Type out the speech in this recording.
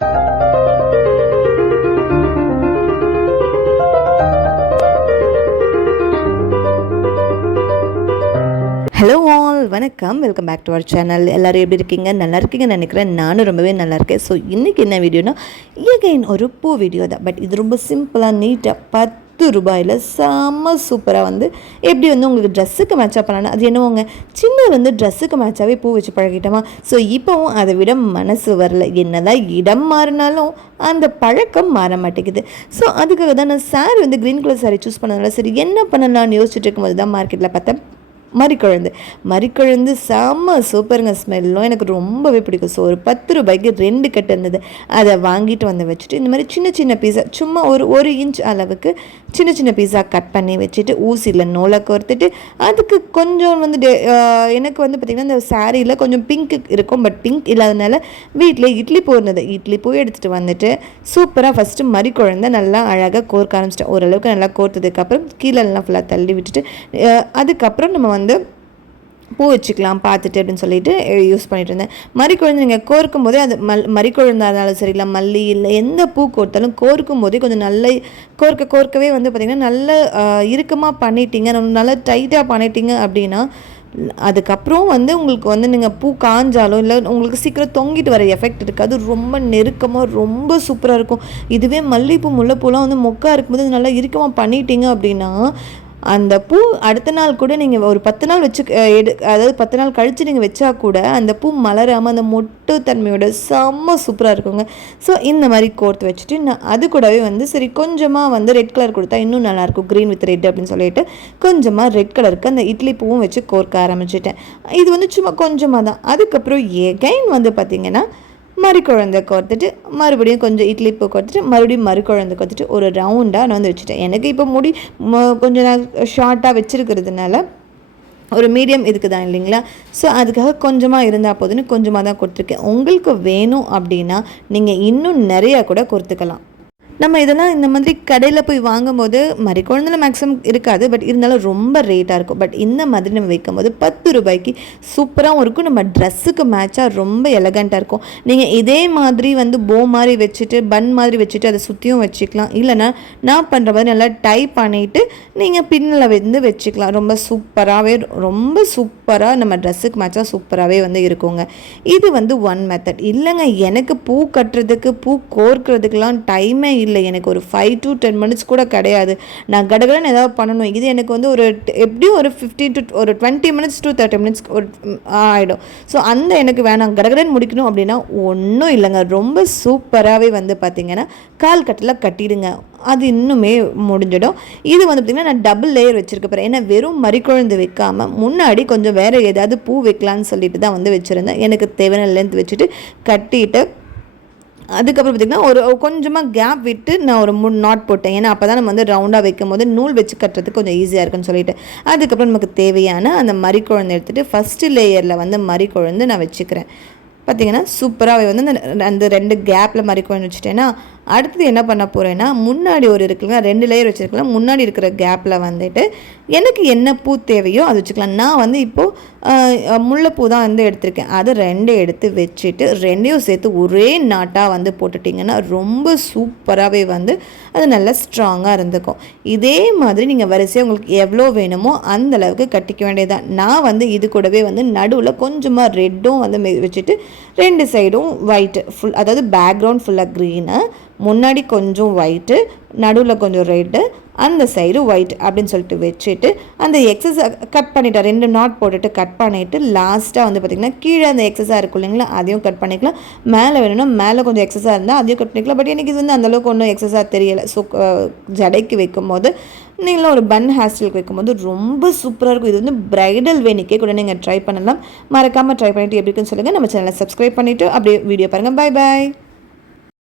Hello all வணக்கம். Welcome back to our channel எல்லோரும் எப்படி இருக்கீங்க? நல்லா இருக்கீங்கன்னு நினைக்கிறேன். நானும் ரொம்பவே நல்லா இருக்கேன். ஸோ இன்றைக்கி என்ன வீடியோனா எகைன் ஒரு பூ வீடியோ தான். பட் இது ரொம்ப சிம்பிளாக நீட்டாக பத்து பத்து ரூபாயில் செம்ம சூப்பராக வந்து எப்படி வந்து உங்களுக்கு ட்ரெஸ்ஸுக்கு மேட்சாக பண்ணணும் அது என்னவோங்க? சின்ன வந்து ட்ரெஸ்ஸுக்கு மேட்சாகவே பூ வச்சு பழகிட்டோமா? ஸோ இப்போவும் அதை விட மனசு வரல. என்னதான் இடம் மாறினாலும் அந்த பழக்கம் மாற மாட்டேங்குது. ஸோ அதுக்காக தான் நான் சாரி வந்து க்ரீன் கலர் சாரி சூஸ் பண்ணதுனால சரி என்ன பண்ணலாம்னு யோசிச்சுட்டு இருக்கும்போது தான் மார்க்கெட்டில் பார்த்தேன். மறிக்குழந்து. மறிக்குழந்து செம்ம சூப்பருங்க ஸ்மெல்லும் எனக்கு ரொம்பவே பிடிக்கும். ஸோ ஒரு பத்து ரூபாய்க்கு ரெண்டு கட்டு இருந்தது. அதை வாங்கிட்டு வந்து வச்சுட்டு இந்த மாதிரி சின்ன சின்ன பீஸா சும்மா ஒரு ஒரு இன்ச் அளவுக்கு சின்ன சின்ன பீஸா கட் பண்ணி வச்சுட்டு ஊசியில் நூலை கோர்த்துட்டு அதுக்கு கொஞ்சம் வந்து டே- எனக்கு வந்து பார்த்திங்கன்னா இந்த சாரியில் கொஞ்சம் பிங்க் இருக்கும். பட் பிங்க் இல்லாதனால வீட்டில் இட்லி பூ இருந்தது. இட்லி பூ எடுத்துகிட்டு வந்துட்டு சூப்பராக ஃபஸ்ட்டு மறி நல்லா அழகாக கோர்க்க ஆரம்பிச்சிட்டேன். ஓரளவுக்கு நல்லா கோர்த்ததுக்கப்புறம் கீழே எல்லாம் ஃபுல்லாக தள்ளி விட்டுட்டு அதுக்கப்புறம் நம்ம வந்து பூ வச்சுக்கலாம் பார்த்துட்டு அப்படின்னு சொல்லிட்டு யூஸ் பண்ணிட்டு இருந்தேன். மறிக்குழந்து நீங்கள் கோர்க்கும் போதே அது மல் மறிக்குழந்தா இருந்தாலும் சரி இல்லை மல்லி இல்லை எந்த பூ கோர்த்தாலும் கோர்க்கும் போதே கொஞ்சம் நல்ல கோர்க்க கோர்க்கவே வந்து பார்த்திங்கன்னா நல்ல இறுக்கமாக பண்ணிட்டீங்க. நல்லா டைட்டாக பண்ணிட்டீங்க அப்படின்னா அதுக்கப்புறம் வந்து உங்களுக்கு வந்து நீங்கள் பூ காஞ்சாலும் இல்லை உங்களுக்கு சீக்கிரம் தொங்கிட்டு வர எஃபெக்ட் இருக்காது. ரொம்ப நெருக்கமாக ரொம்ப சூப்பராக இருக்கும். இதுவே மல்லிகைப்பூ முல்லைப்பூலாம் வந்து மொக்கா இருக்கும்போது நல்லா இறுக்கமாக பண்ணிட்டீங்க அப்படின்னா அந்த பூ அடுத்த நாள் கூட நீங்கள் ஒரு பத்து நாள் வச்சு எடு அதாவது பத்து நாள் கழித்து நீங்கள் வச்சா கூட அந்த பூ மலராமல் அந்த மொட்டு தன்மையோட செம்ம சூப்பராக இருக்குங்க. ஸோ இந்த மாதிரி கோர்த்து வச்சுட்டு நான் அது கூடவே வந்து சரி கொஞ்சமாக வந்து ரெட் கலர் கொடுத்தா இன்னும் நல்லாயிருக்கும் க்ரீன் வித் ரெட் அப்படின்னு சொல்லிட்டு கொஞ்சமாக ரெட் கலருக்கு அந்த இட்லி பூவும் வச்சு கோர்க்க ஆரம்பிச்சிட்டேன். இது வந்து சும்மா கொஞ்சமாக தான். அதுக்கப்புறம் எகைன் வந்து பார்த்திங்கன்னா மறு குழந்தை கோர்த்துட்டு மறுபடியும் கொஞ்சம் இட்லி பூ கோர்த்துட்டு மறுபடியும் மறுக்குழந்தை கோர்த்துட்டு ஒரு ரவுண்டாக நான் வந்து வச்சுட்டேன். எனக்கு இப்போ முடி ம- கொஞ்சம் நான் ஷார்ட்டாக வச்சுருக்கிறதுனால ஒரு மீடியம் இதுக்கு தான் இல்லைங்களா? ஸோ அதுக்காக கொஞ்சமாக இருந்தால் போதுன்னு கொஞ்சமாக தான் கொடுத்துருக்கேன். உங்களுக்கு வேணும் அப்படின்னா நீங்கள் இன்னும் நிறையா கூட கொடுத்துக்கலாம். நம்ம இதெல்லாம் இந்த மாதிரி கடையில் போய் வாங்கும்போது மாதிரி குழந்தைல மேக்ஸிமம் இருக்காது பட் இருந்தாலும் ரொம்ப ரேட்டாக இருக்கும். பட் இந்த மாதிரி நம்ம வைக்கும் போது பத்து ரூபாய்க்கு சூப்பராகவும் இருக்கும் நம்ம ட்ரெஸ்ஸுக்கு மேட்சாக ரொம்ப எலகண்ட்டாக இருக்கும். நீங்கள் இதே மாதிரி வந்து போ மாதிரி வச்சுட்டு பன் மாதிரி வச்சுட்டு அதை சுற்றியும் வச்சுக்கலாம். இல்லைன்னா நான் பண்ணுற மாதிரி நல்லா டை பண்ணிவிட்டு நீங்கள் பின்னில் வந்து வச்சுக்கலாம். ரொம்ப சூப்பராகவே ரொம்ப சூப்பராக நம்ம ட்ரெஸ்ஸுக்கு மேட்சாக சூப்பராகவே வந்து இருக்குங்க. இது வந்து ஒன் மெத்தட் இல்லைங்க எனக்கு பூ கட்டுறதுக்கு பூ கோர்க்கிறதுக்கெலாம் டைமே இல்லை. எனக்கு ஒரு ஃபைவ் டு டென் மினிட்ஸ் கூட கிடையாது. நான் கடகடன்னு ஏதாவது பண்ணணும். இது எனக்கு வந்து ஒரு எப்படியும் ஒரு ஃபிஃப்டி டு ஒரு twenty minutes to thirty minutes ஒரு ஆகிடும் ஸோ அந்த எனக்கு வேணாம். கடகடன் முடிக்கணும் அப்படின்னா ஒன்றும் இல்லைங்க. ரொம்ப சூப்பராகவே வந்து பார்த்திங்கன்னா கால் கட்டில் கட்டிடுங்க. அது இன்னுமே முடிஞ்சிடும். இது வந்து பார்த்திங்கன்னா நான் டபுள் லேயர் வச்சுருக்க போகிறேன் ஏன்னா வெறும் மறிக்குழந்து வைக்காமல் முன்னாடி கொஞ்சம் வேறு ஏதாவது பூ வைக்கலான்னு சொல்லிட்டு தான் வந்து வச்சுருந்தேன். எனக்கு தேவையான லென்த் வச்சுட்டு கட்டிட்டு அதுக்கப்புறம் பார்த்திங்கன்னா ஒரு கொஞ்சமாக கேப் விட்டு நான் ஒரு மூணு நாட் போட்டேன். ஏன்னா அப்போ தான் நம்ம வந்து ரவுண்டாக வைக்கும் போது நூல் வச்சு கட்டுறதுக்கு கொஞ்சம் ஈஸியாக இருக்குன்னு சொல்லிட்டு. அதுக்கப்புறம் நமக்கு தேவையான அந்த மறிக்குழந்து எடுத்துகிட்டு ஃபஸ்ட்டு லேயரில் வந்து மறிக்குழந்து நான் வச்சுக்கிறேன். பார்த்திங்கன்னா சூப்பராகவே வந்து அந்த அந்த ரெண்டு கேப்பில் மறிக்குழந்து வச்சுட்டேன்னா அடுத்தது என்ன பண்ண போகிறேன்னா முன்னாடி ஒரு இருக்குல்ல ரெண்டு லேயர் வச்சுருக்கலாம் முன்னாடி இருக்கிற கேப்பில் வந்துட்டு எனக்கு என்ன பூ தேவையோ அது வச்சுக்கலாம். நான் வந்து இப்போது முல்லைப்பூ தான் வந்து எடுத்திருக்கேன். அது ரெண்டே எடுத்து வச்சுட்டு ரெண்டையும் சேர்த்து ஒரே நாட்டாக வந்து போட்டுட்டிங்கன்னா ரொம்ப சூப்பராகவே வந்து அது நல்லா ஸ்ட்ராங்காக இருந்துக்கும். இதே மாதிரி நீங்கள் வரிசையாக உங்களுக்கு எவ்வளோ வேணுமோ அந்த அளவுக்கு கட்டிக்க வேண்டியதுதான் நான் வந்து இது கூடவே வந்து நடுவில் கொஞ்சமாக ரெட்டும் வந்து வச்சுட்டு ரெண்டு சைடும் ஒயிட்டு ஃபுல் அதாவது பேக்ரவுண்ட் ஃபுல்லாக க்ரீனு முன்னாடி கொஞ்சம் ஒயிட்டு நடுவில் கொஞ்சம் ரெட்டு அந்த சைடு ஒயிட் அப்படின்னு சொல்லிட்டு வச்சுட்டு அந்த எக்ஸஸ் கட் பண்ணிட்டேன் ரெண்டு நாட் போட்டுட்டு கட் பண்ணிவிட்டு லாஸ்ட்டாக வந்து பார்த்திங்கன்னா கீழே அந்த எக்ஸஸாக இருக்கும் இல்லைங்களா அதையும் கட் பண்ணிக்கலாம். மேலே வேணும்னா மேலே கொஞ்சம் எக்ஸஸாக இருந்தால் அதையும் கட் பண்ணிக்கலாம். பட் எனக்கு இது வந்து அந்தளவுக்கு ஒன்றும் எக்ஸஸாக தெரியலை. ஸோ ஜடைக்கு வைக்கும்போது நீங்களும் ஒரு பன் ஹேர் ஸ்டைலுக்கு வைக்கும்போது ரொம்ப சூப்பராக இருக்கும். இது வந்து பிரைடல் வேணிக்கே கூட நீங்கள் ட்ரை பண்ணலாம். மறக்காமல் ட்ரை பண்ணிவிட்டு எப்படி இருக்குன்னு சொல்லுங்கள் நம்ம சேனலை சப்ஸ்கிரைப் பண்ணிவிட்டு அப்படியே வீடியோ பாருங்கள் பை பாய்